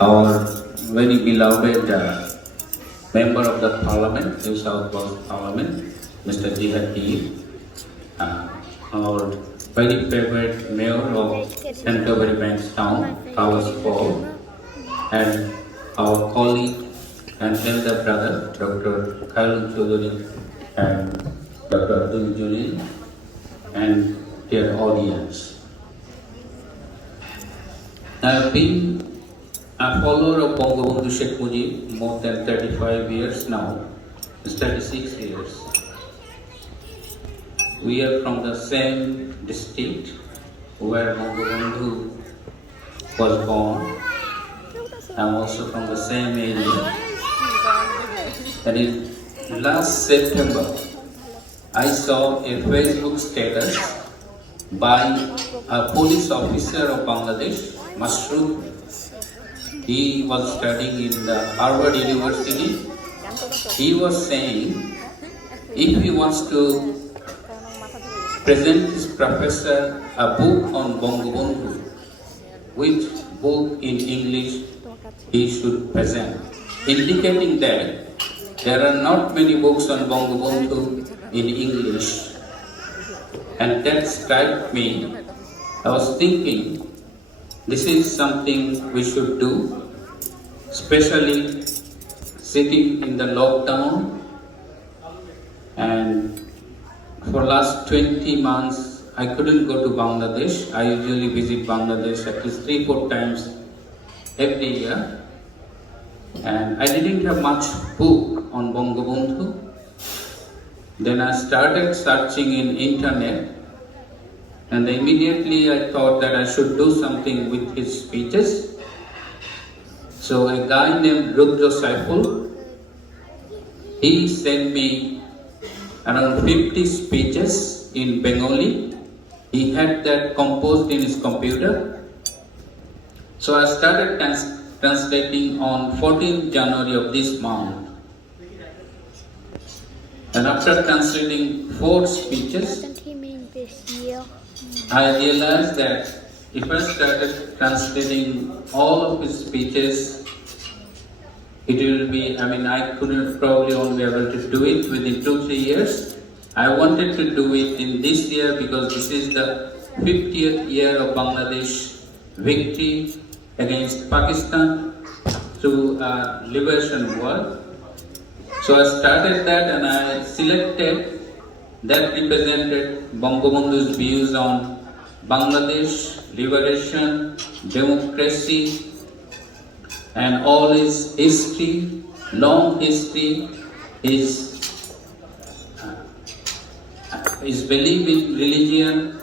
our very beloved member of the Parliament, New South Wales Parliament, Mr. Jihad, our very favorite mayor of Canterbury Bankstown, Powers Paul, and our colleague and elder brother, Dr. Khairul Choudhury and Dr. Abdul Jalil, and dear audience. I have been a follower of Banganbandhu Sheikh Mujib more than 35 years now, 36 years. We are from the same district where Banganbandhu was born. I'm also from the same area. And in last September, I saw a Facebook status by a police officer of Bangladesh, Masroor. He was studying in the Harvard University. He was saying if he wants to present his professor a book on Banganbandhu, which book in English he should present, indicating that there are not many books on Banganbandhu in English. And that struck me. I was thinking, this is something we should do, especially sitting in the lockdown. And for last 20 months, I couldn't go to Bangladesh. I usually visit Bangladesh at least 3-4 times every year. And I didn't have much book on Banganbandhu. Then I started searching in internet, and immediately I thought that I should do something with his speeches. So a guy named Rudra Saiful, he sent me around 50 speeches in Bengali. He had that composed in his computer. So I started translating on 14th January of this month. And after translating 4 speeches, I realized that if I started translating all of his speeches, it will be, I couldn't probably only be able to do it within 2-3 years. I wanted to do it in this year because this is the 50th year of Bangladesh victory against Pakistan through liberation war. So I started that, and I selected that represented Banganbandhu's views on Bangladesh, liberation, democracy, and all his history, long history, his belief in religion,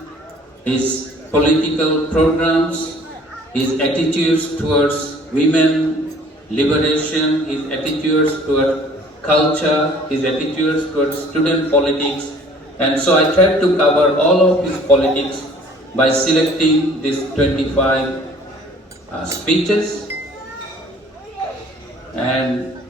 his political programs, his attitudes towards women, liberation, his attitudes towards culture, his attitudes towards student politics. And so I tried to cover all of his politics by selecting these 25 speeches. And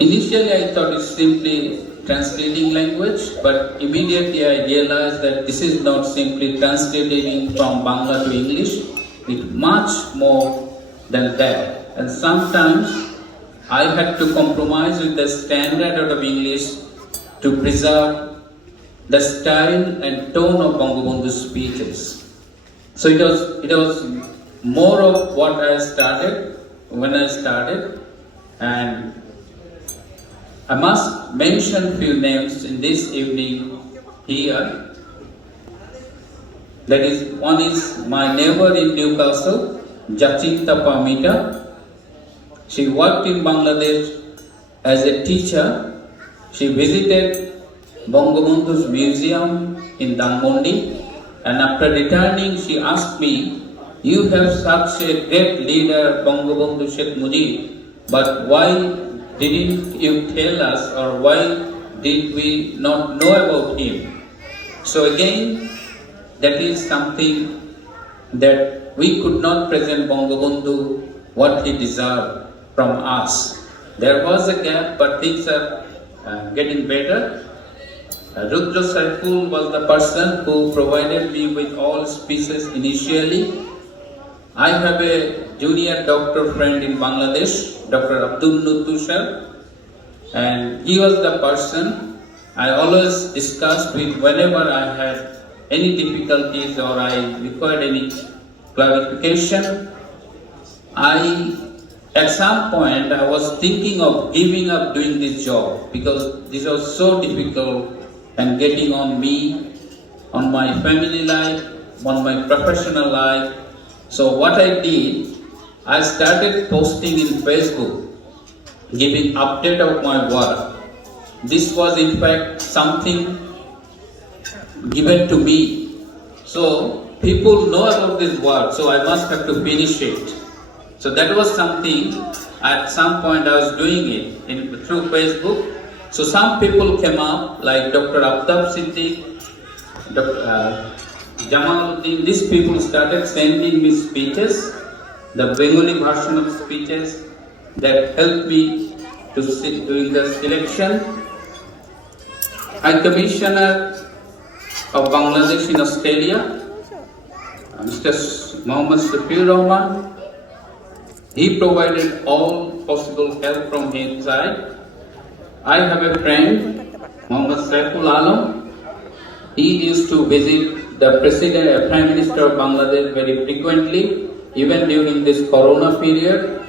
initially I thought it's simply translating language, but immediately I realized that this is not simply translating from Bangla to English. It's much more than that. And sometimes I had to compromise with the standard out of English to preserve the style and tone of Banganbandhu's speeches. So it was more of what I started when I started, and I must mention few names in this evening here. That is, one is my neighbor in Newcastle, Jacinta Pamita. She worked in Bangladesh as a teacher. She visited Banganbandhu's museum in Banganbandhu, and after returning she asked me, "You have such a great leader, Banganbandhu Sheikh Mujib, but why didn't you tell us, or why did we not know about him?" So again, that is something that we could not present Banganbandhu what he deserved from us. There was a gap, but things are getting better. Rudra Saiful was the person who provided me with all speeches initially. I have a junior doctor friend in Bangladesh, Dr. Abdul Nutushar, and he was the person I always discussed with whenever I had any difficulties or I required any clarification. At some point I was thinking of giving up doing this job because this was so difficult and getting on me, on my family life, on my professional life. So what I did, I started posting in Facebook, giving update of my work. This was in fact something given to me. So people know about this work, so I must have to finish it. So that was something, at some point I was doing it through Facebook. So some people came up like Dr. Aftab Siddiq, Dr. Jamaluddin, these people started sending me speeches, the Bengali version of speeches that helped me to sit during the selection. High Commissioner of Bangladesh in Australia, Mr. Mohammad Shafiur Rahman, he provided all possible help from his side. I have a friend, Mohammad Saiful Alam. He used to visit the President, Prime Minister of Bangladesh very frequently, even during this Corona period.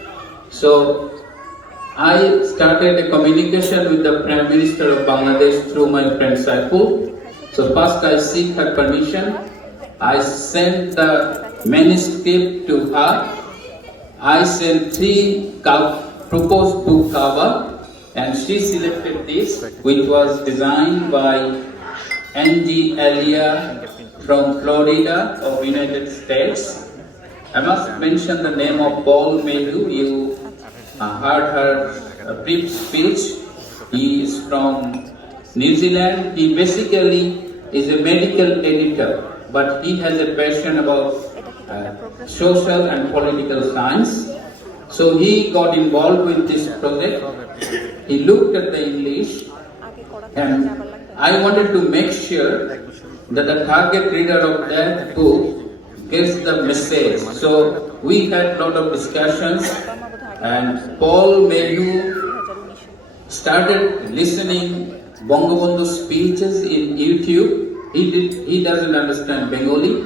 So I started a communication with the Prime Minister of Bangladesh through my friend Saiful. So first I seek her permission. I sent the manuscript to her. I sent 3 proposed book cover, and she selected this, which was designed by Angie Alia from Florida of United States. I must mention the name of Paul Mayhew. You heard her brief speech. He is from New Zealand. He basically is a medical editor, but he has a passion about social and political science. So he got involved with this project. He looked at the English, and I wanted to make sure that the target reader of that book gets the message. So we had a lot of discussions, and Paul Mayhew started listening Banganbandhu speeches in YouTube. He doesn't understand Bengali,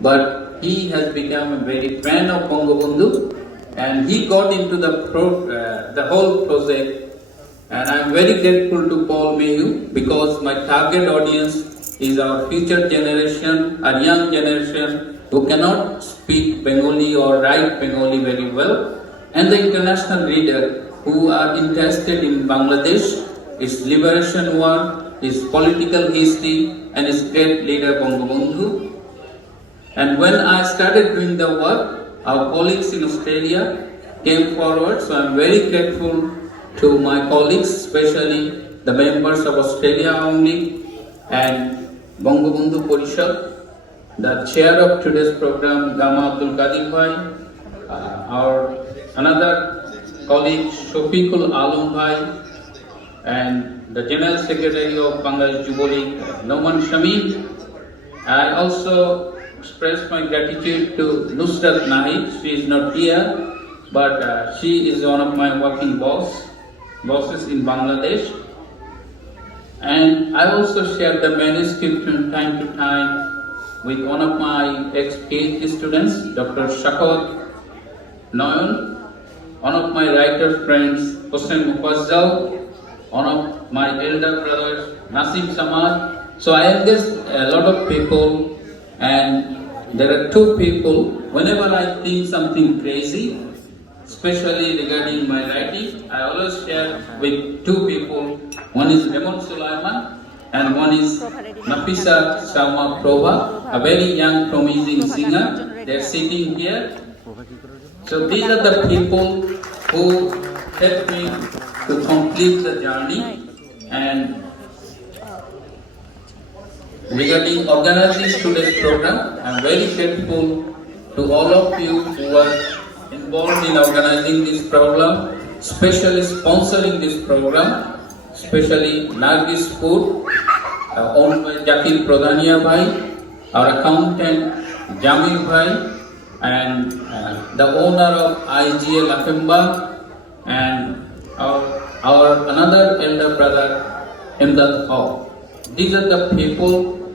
but he has become a very fan of Banganbandhu, and he got into the whole project. And I am very grateful to Paul Mayhew because my target audience is our future generation, our young generation who cannot speak Bengali or write Bengali very well, and the international reader who are interested in Bangladesh, its liberation war, its political history, and its great leader Banganbandhu. And when I started doing the work, our colleagues in Australia came forward, so I am very grateful to my colleagues, especially the members of Australia only and Banganbandhu Porishad, the chair of today's program, Gama Abdul Qadir Bhai, our another colleague, Shafiqul Alam Bhai, and the General Secretary of Bangladesh Jubilee, Noman Shamim. I also express my gratitude to Nusrat Nahid. She is not here, but she is one of my working bosses in Bangladesh. And I also share the manuscript from time to time with one of my ex-PhD students, Dr. Shakot Noyon, one of my writer friends, Hossein Mufazzal, one of my elder brothers, Nasim Samad. So I engaged a lot of people, and there are 2 people, whenever I think something crazy, especially regarding my writing, I always share with 2 people. One is Raymond Sulaiman and one is Nafisa Sharma Prabha, a very young promising singer. They are sitting here. So these are the people who helped me to complete the journey. And regarding organizing today's program, I am very grateful to all of you who are involved in organizing this program, especially sponsoring this program, especially Nargis Food, owned by Jakir Pradhania Bhai, our accountant Jamil Bhai, and the owner of IGL Akimba, and our another elder brother, Imdad Haq. These are the people,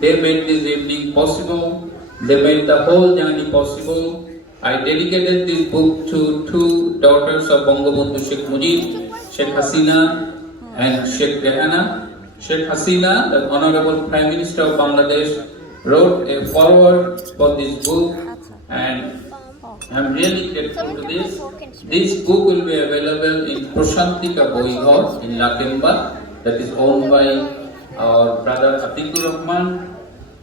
they made this evening possible, they made the whole journey possible. I dedicated this book to two daughters of Banganbandhu Sheikh Mujib, Sheikh Hasina and Sheikh Rehana. Sheikh Hasina, the Honorable Prime Minister of Bangladesh, wrote a foreword for this book, and I'm really grateful to this. This book will be available in Prashantika Boighar in Lakemba, that is owned by our brother Atikur Rahman.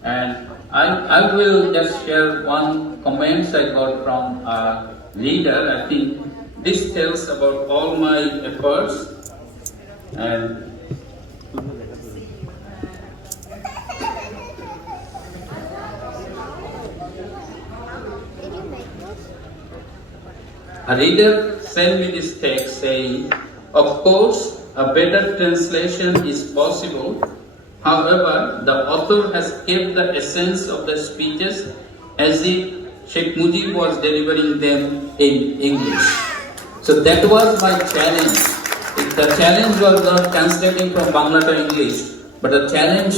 And I will just share one comments I got from a leader. I think this tells about all my efforts. And a reader sent me this text saying, of course, a better translation is possible. However, the author has kept the essence of the speeches as if Sheikh Mujib was delivering them in English. So that was my challenge. The challenge was not translating from Bangla to English, but the challenge